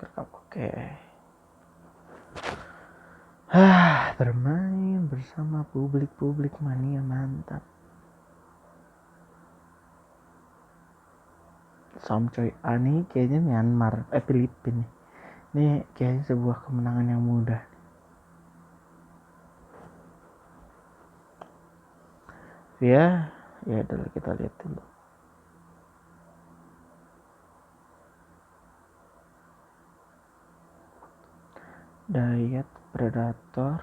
Oke. Bermain bersama publik mania mantap. Somcoy, ini kayaknya Myanmar, Filipina. Ini kayaknya sebuah kemenangan yang mudah. Ya udah kita lihat dulu. Diet Predator.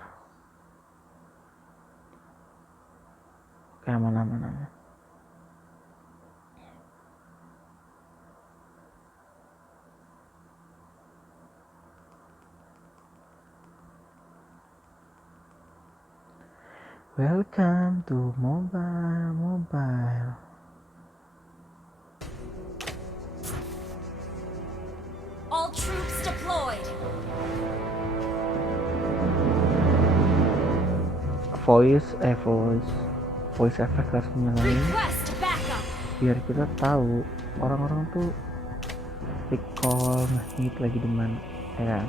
Oke, aman. Welcome to mobile. All troops deployed. Voice effect harus nyalain Request backup. biar kita tahu orang-orang tuh recall ngehit lagi di mana, ya kan?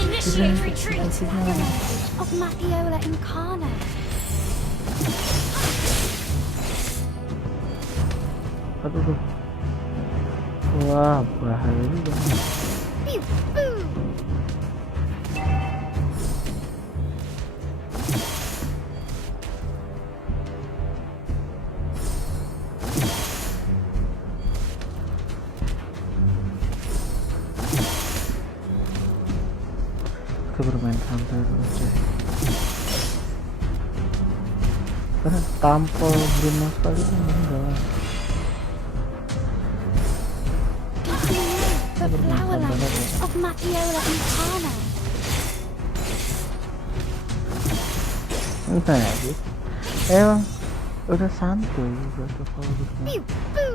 Initiate retreat. Of Mapiola Incarno. Aduh. Wah, bahaya juga. Pew, pew. Kita bermain santai dulu, coy. Karena tampol Bruno sekali kan enggak. The flower language of Mapiola Incarno. Entah aja. Udah santuy gitu kalau gitu. Pew, pew.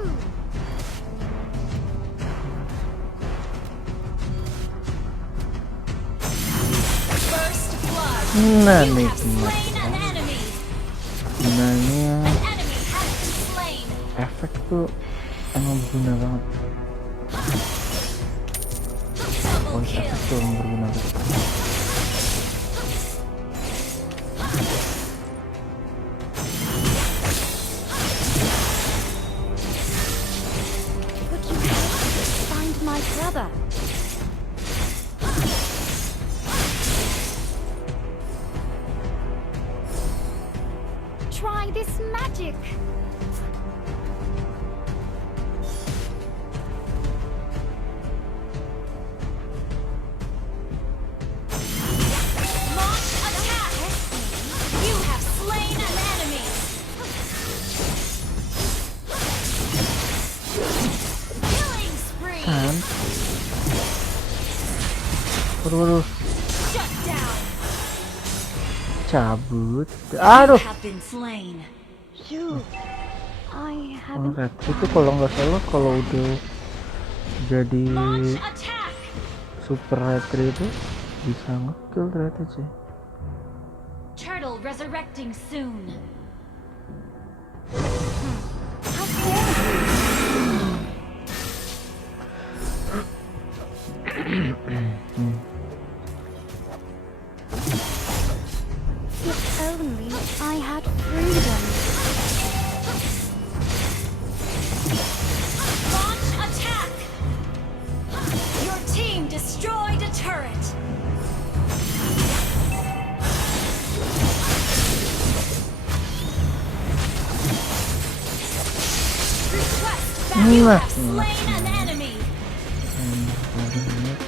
First blood. Nah, You have nikmat. slain an enemy. Gunanya An enemy has been slain. efek tuh emang berguna banget. Double Voice kill. effect tuh emang berguna banget. Would you help find my brother? Try this magic. Launch attack. You have slain an enemy. Killing spree. Kan? Waduh, Shut down. cabut. You Aduh. have been slain. You. I haven't. Red itu kalau nggak salah kalau udah jadi Launch attack. super retri itu bisa ngekill ternyata sih. Turtle resurrecting soon. How dare you? If only I had freedom. Launch attack. Your team destroyed a turret. Request back. You have slain an enemy.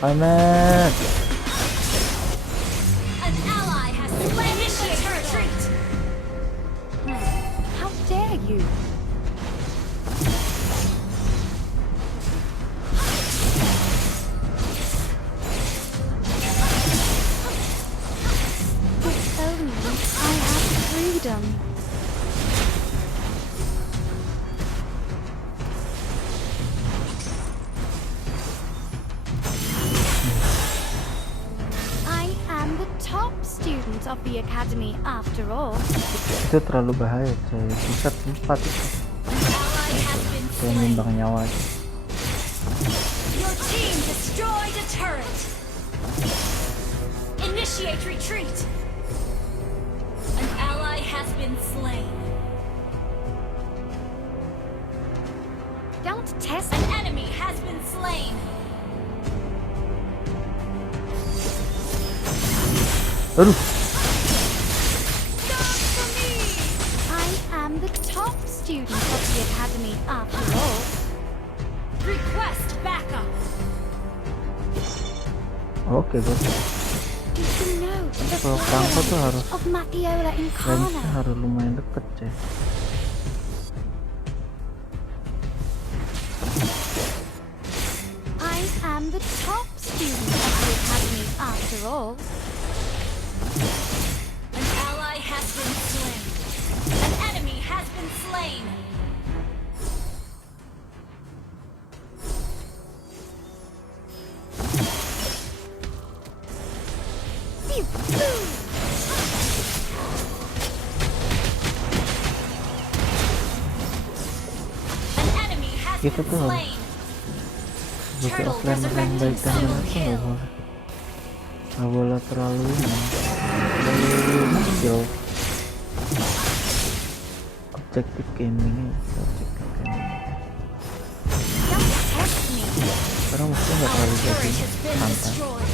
Kamet. An ally has slain a retreat. How dare you? If only I had freedom. I am the top student of the academy after all. Itu terlalu bahaya coy, bisa tempat itu An ally has been kayak slain. nimbang nyawa aja. Your team destroyed a turret. Initiate retreat. An ally has been slain. Don't test An enemy has been slain. Aduh, Not for me. I am the top student of the academy after all. Request backup. oke bos. Did you know the Kalau perangko tuh harus of Mapiola range Incarna? harus lumayan deket coy. I am the top student of the academy after all. An ally has been slain. An enemy has been slain. An enemy has Kita been tuh harus slain. sebagai offlaner yang baik dan benar tuh nggak boleh terlalu skill objektif gaming itu objektif gaming Don't test me. karena musuhnya nggak Our terlalu jadi turret has been santai. destroyed.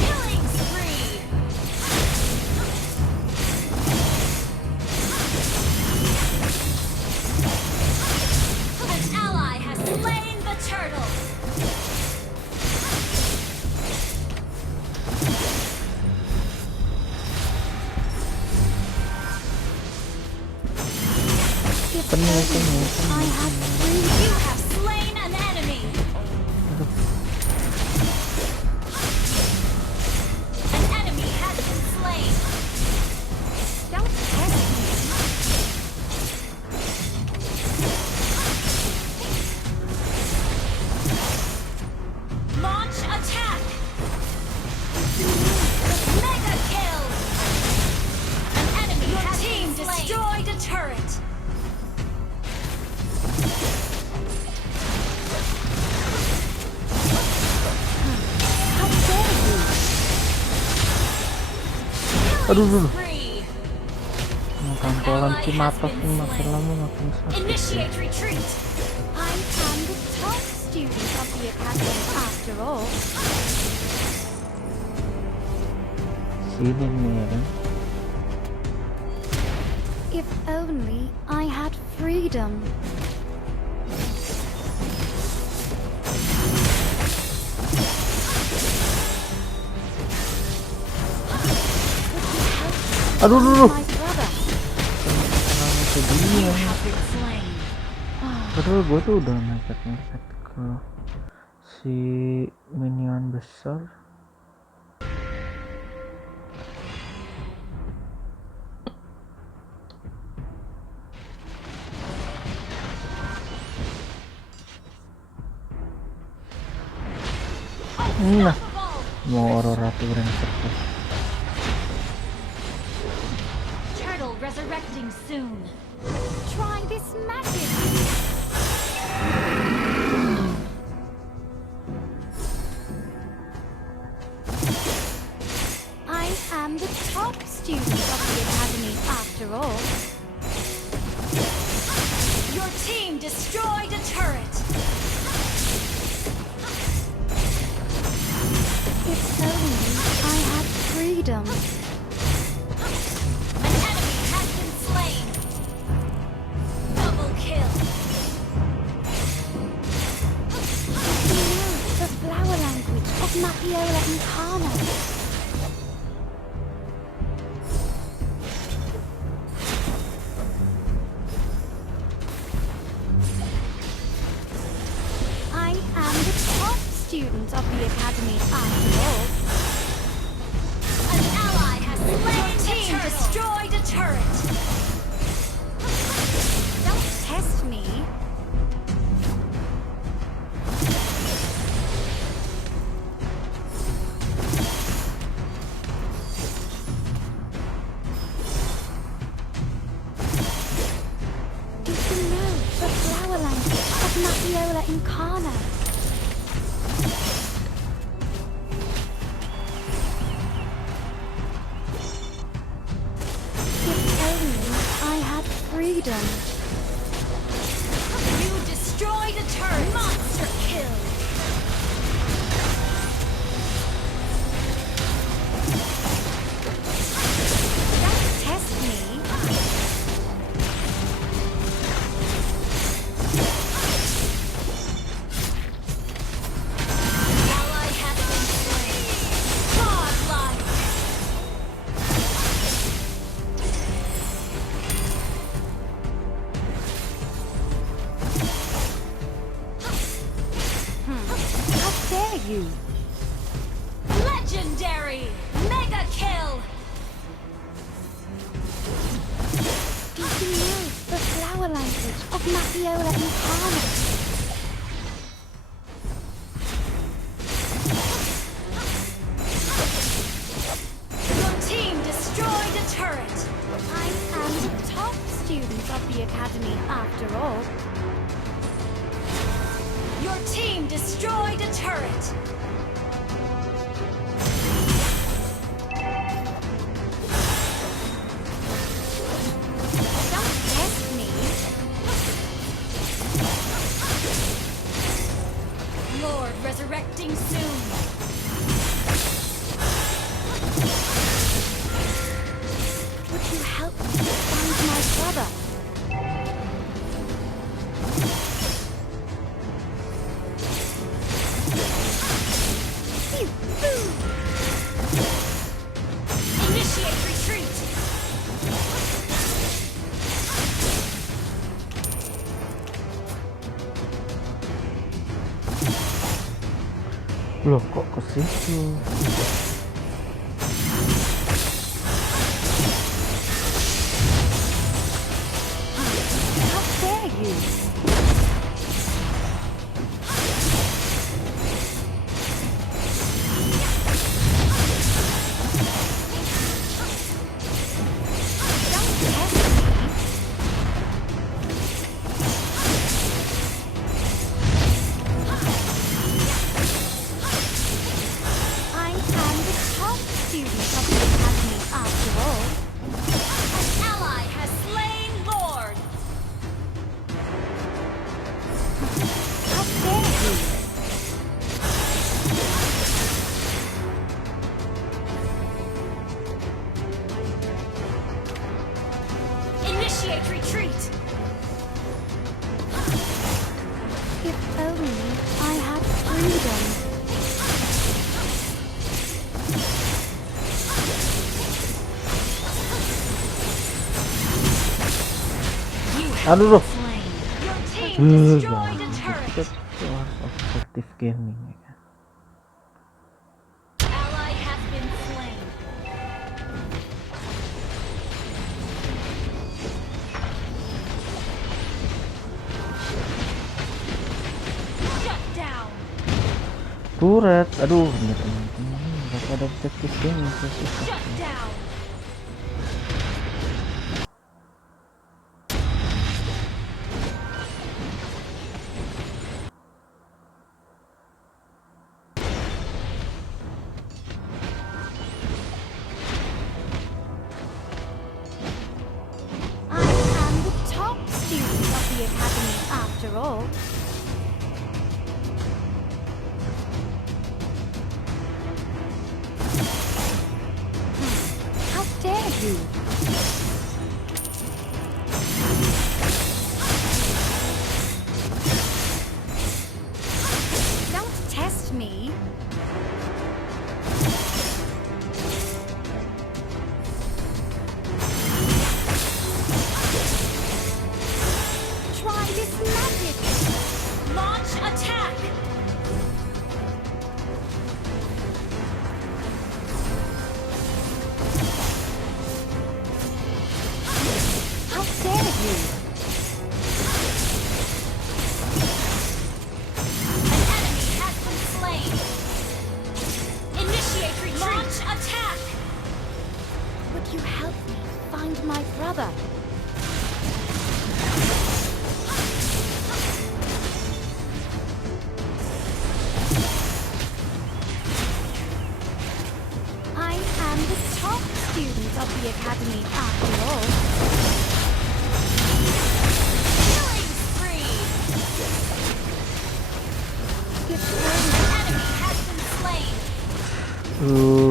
Killing spree. An ally has slain the turtle. If Penuh, only penuh, I had three. You have slain an enemy. An enemy has been slain. Don't test me. Launch attack. Mega kill. An enemy has been destroyed a turret. How dare you? Aduh, aduh, aduh. Spree. tampilan si Matos ini makin lama makin sakit. Initiate retreat. I am the top student of the academy after all. Sini nih ya kan. If only I had freedom. Aduh, aduh, aduh. My brother. Kenapa sedih ya? Have been slain. Padahal gue tuh udah ngepet ke si minion besar. Nah, mau Aurora tuh brengsek tuh. Turtle resurrecting soon. Try this magic. I am the top student of the academy after all. Your team destroyed a turret. If only I had freedom. An enemy has been slain. Double kill. You know the flower language of Mapiola Incarna. I am the top student of the academy after all. An ally freedom. You destroyed a turret. Monster kill. Don't test me. Ally has been slain. Godlike. How dare you? Legendary. Mega kill. Do you know the flower language of Mapiola Incarnate? Your team destroyed a turret. I am the top student of the Academy after all. Your team destroyed a turret. Don't test me. Lord resurrecting soon. Would you help me find my brother? Initiate retreat. Loh kok ke situ? How dare you? Don't test me. I am the top student of the Academy after all. An ally has slain Lord. How dare you? Initiate retreat. If only I had freedom. You Aduh loh. slain. Your team destroyed a Kita turret. tuh harus objektif gaming ya kan. Ally has been slain. Shut down. Turret, aduh ini teman-teman nggak ada objektif gaming susah. Shut down. I am the top student of the Academy after all. How dare you? Don't test me. Try this magic. Launch attack. How dare you? An enemy has been slain. Initiate retreat. Launch attack. Would you help me find my brother? I am the top student of the Academy after all. Uh,